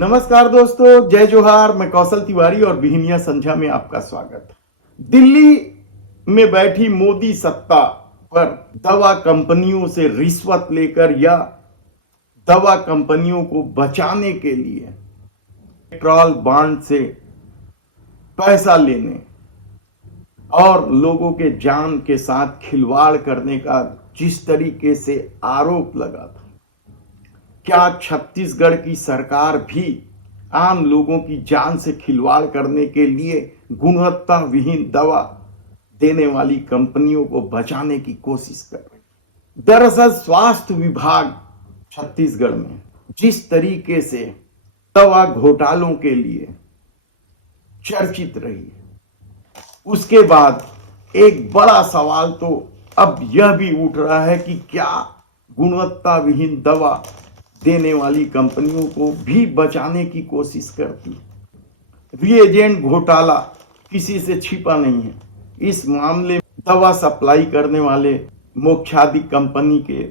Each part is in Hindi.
नमस्कार दोस्तों, जय जोहार। मैं कौशल तिवारी और बिहनिया संध्या में आपका स्वागत है। दिल्ली में बैठी मोदी सत्ता पर दवा कंपनियों से रिश्वत लेकर या दवा कंपनियों को बचाने के लिए पेट्रोल बॉन्ड से पैसा लेने और लोगों के जान के साथ खिलवाड़ करने का जिस तरीके से आरोप लगा था, क्या छत्तीसगढ़ की सरकार भी आम लोगों की जान से खिलवाड़ करने के लिए गुणवत्ता विहीन दवा देने वाली कंपनियों को बचाने की कोशिश कर रही है? दरअसल स्वास्थ्य विभाग छत्तीसगढ़ में जिस तरीके से दवा घोटालों के लिए चर्चित रही है, उसके बाद एक बड़ा सवाल तो अब यह भी उठ रहा है कि क्या गुणवत्ता विहीन दवा देने वाली कंपनियों को भी बचाने की कोशिश करती है। रिएजेंट घोटाला किसी से छिपा नहीं है। इस मामले में दवा सप्लाई करने वाले मोक्षाधिक कंपनी के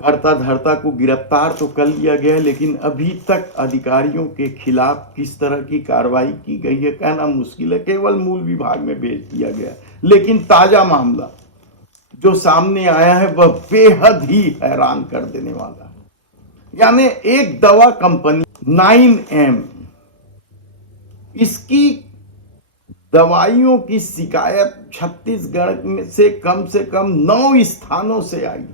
कर्ता धर्ता को गिरफ्तार तो कर लिया गया है, लेकिन अभी तक अधिकारियों के खिलाफ किस तरह की कार्रवाई की गई है कहना मुश्किल है। केवल मूल विभाग में भेज दिया गया, लेकिन ताजा मामला जो सामने आया है वह बेहद ही हैरान कर देने वाला है। यानी एक दवा कंपनी 9M, इसकी दवाइयों की शिकायत छत्तीसगढ़ में से कम 9 स्थानों से आई,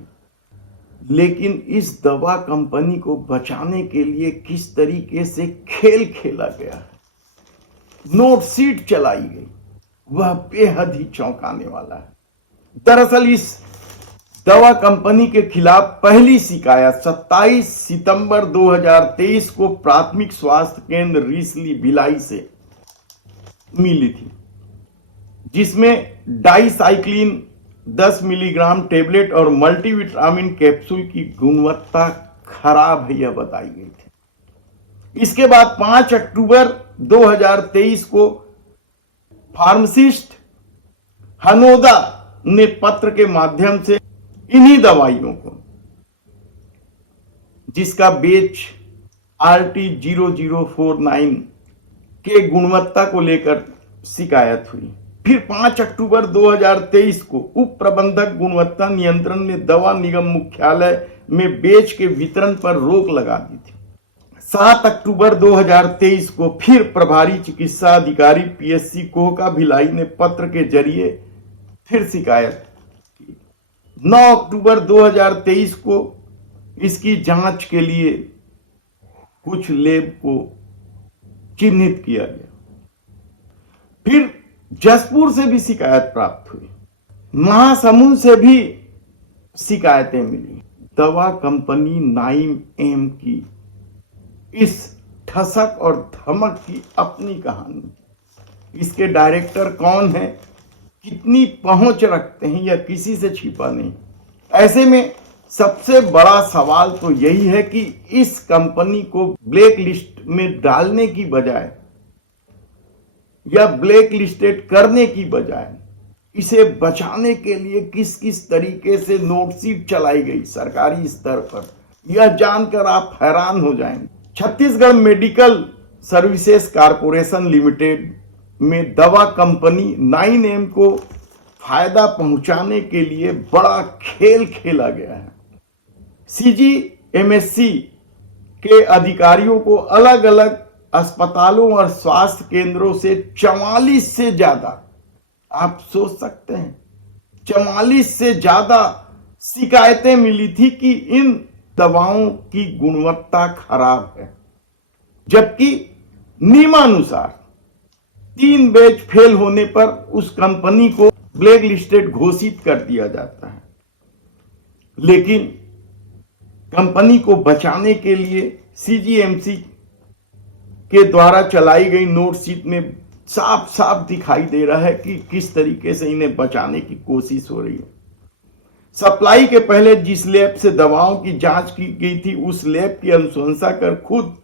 लेकिन इस दवा कंपनी को बचाने के लिए किस तरीके से खेल खेला गया है, नोट सीट चलाई गई, वह बेहद ही चौंकाने वाला है। दरअसल इस दवा कंपनी के खिलाफ पहली शिकायत 27 सितंबर 2023 को प्राथमिक स्वास्थ्य केंद्र रिसली भिलाई से मिली थी, जिसमें डाइसाइक्लिन 10 मिलीग्राम टेबलेट और मल्टीविटामिन कैप्सूल की गुणवत्ता खराब है यह बताई गई थी। इसके बाद 5 अक्टूबर 2023 को फार्मासिस्ट हनोदा ने पत्र के माध्यम से इन्हीं दवाइयों को, जिसका बेच RT0049 के गुणवत्ता को लेकर शिकायत हुई। फिर 5 अक्टूबर 2023 को उप प्रबंधक गुणवत्ता नियंत्रण ने दवा निगम मुख्यालय में बेच के वितरण पर रोक लगा दी थी। 7 अक्टूबर 2023 को फिर प्रभारी चिकित्सा अधिकारी PSC कोहका भिलाई ने पत्र के जरिए फिर शिकायत की। 9 अक्टूबर 2023 को इसकी जांच के लिए कुछ लैब को चिन्हित किया गया। फिर जसपुर से भी शिकायत प्राप्त हुई, महासमुंद से भी शिकायतें मिली। दवा कंपनी 9M की इस ठसक और धमक की अपनी कहानी, इसके डायरेक्टर कौन है, कितनी पहुंच रखते हैं, यह किसी से छिपा नहीं। ऐसे में सबसे बड़ा सवाल तो यही है कि इस कंपनी को ब्लैक लिस्ट में डालने की बजाय या ब्लैक लिस्टेड करने की बजाय इसे बचाने के लिए किस किस तरीके से नोटशीट चलाई गई सरकारी स्तर पर, यह जानकर आप हैरान हो जाएंगे। Chhattisgarh medical services corporation limited में दवा कंपनी 9M को फायदा पहुंचाने के लिए बड़ा खेल खेला गया है। CGMSC के अधिकारियों को अलग अलग अस्पतालों और स्वास्थ्य केंद्रों से 44 से ज्यादा, आप सोच सकते हैं, 44 से ज्यादा शिकायतें मिली थी कि इन दवाओं की गुणवत्ता खराब है, जबकि नियमानुसार 3 बैच फेल होने पर उस कंपनी को ब्लैक लिस्टेड घोषित कर दिया जाता है। लेकिन कंपनी को बचाने के लिए CGMC के द्वारा चलाई गई नोटशीट में साफ साफ दिखाई दे रहा है कि किस तरीके से इन्हें बचाने की कोशिश हो रही है। सप्लाई के पहले जिस लैब से दवाओं की जांच की गई थी, उस लैब की अनुशंसा कर खुद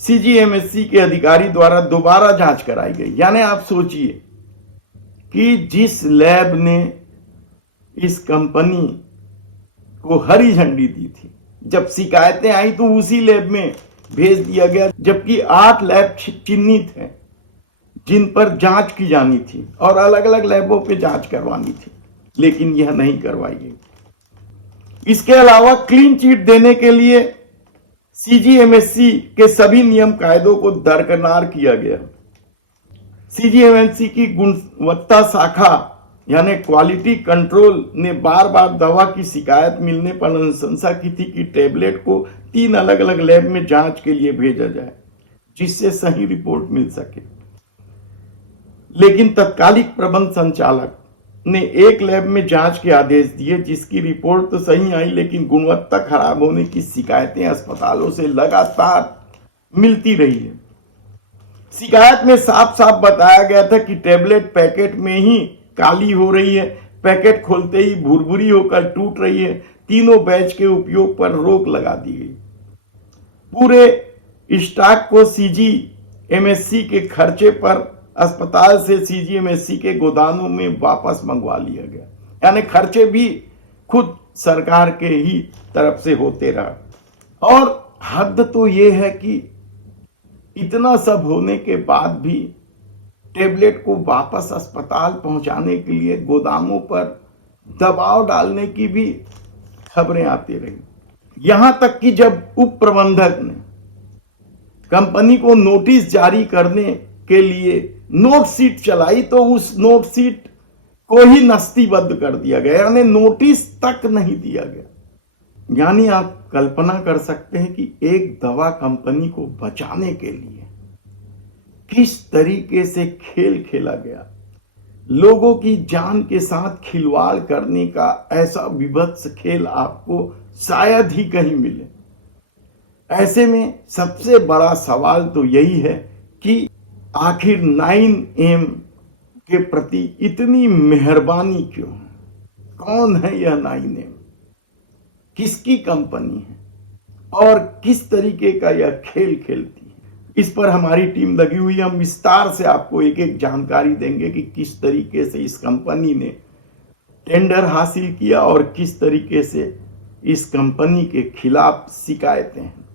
CGMSC के अधिकारी द्वारा दोबारा जांच कराई गई। यानी आप सोचिए कि जिस लैब ने इस कंपनी को हरी झंडी दी थी, जब शिकायतें आई तो उसी लैब में भेज दिया गया, जबकि 8 लैब चिन्हित हैं जिन पर जांच की जानी थी और अलग अलग लैबों पे जांच करवानी थी, लेकिन यह नहीं करवाई गई। इसके अलावा क्लीन चिट देने के लिए सीजीएमएससी के सभी नियम कायदों को दरकिनार किया गया। सीजीएमएससी की गुणवत्ता शाखा यानी क्वालिटी कंट्रोल ने बार बार दवा की शिकायत मिलने पर अनुशंसा की थी कि टेबलेट को 3 अलग अलग लैब में जांच के लिए भेजा जाए, जिससे सही रिपोर्ट मिल सके। लेकिन तत्कालिक प्रबंध संचालक ने एक लैब में जांच के आदेश दिए, जिसकी रिपोर्ट तो सही आई, लेकिन गुणवत्ता खराब होने की शिकायतें अस्पतालों से लगातार मिलती रही है। शिकायत में साफ साफ बताया गया था कि टेबलेट पैकेट में ही काली हो रही है, पैकेट खोलते ही भुरभुरी होकर टूट रही है। तीनों बैच के उपयोग पर रोक लगा दी गई। पूरे स्टॉक को सीजीएमएससी के खर्चे पर अस्पताल से सीजीएमएससी के गोदामों में वापस मंगवा लिया गया, यानी खर्चे भी खुद सरकार के ही तरफ से होते रहा। और हद तो यह है कि इतना सब होने के बाद भी टेबलेट को वापस अस्पताल पहुंचाने के लिए गोदामों पर दबाव डालने की भी खबरें आती रही। यहां तक कि जब उप प्रबंधक ने कंपनी को नोटिस जारी करने के लिए नोट शीट चलाई, तो उस नोट शीट को ही नस्तीबद्ध कर दिया गया, यानी नोटिस तक नहीं दिया गया। यानी आप कल्पना कर सकते हैं कि एक दवा कंपनी को बचाने के लिए किस तरीके से खेल खेला गया। लोगों की जान के साथ खिलवाड़ करने का ऐसा विभत्स खेल आपको शायद ही कहीं मिले। ऐसे में सबसे बड़ा सवाल तो यही है कि आखिर 9M के प्रति इतनी मेहरबानी क्यों है? कौन है यह 9M? किसकी कंपनी है और किस तरीके का यह खेल खेलती है? इस पर हमारी टीम लगी हुई है। हम विस्तार से आपको एक एक जानकारी देंगे कि किस तरीके से इस कंपनी ने टेंडर हासिल किया और किस तरीके से इस कंपनी के खिलाफ शिकायतें हैं।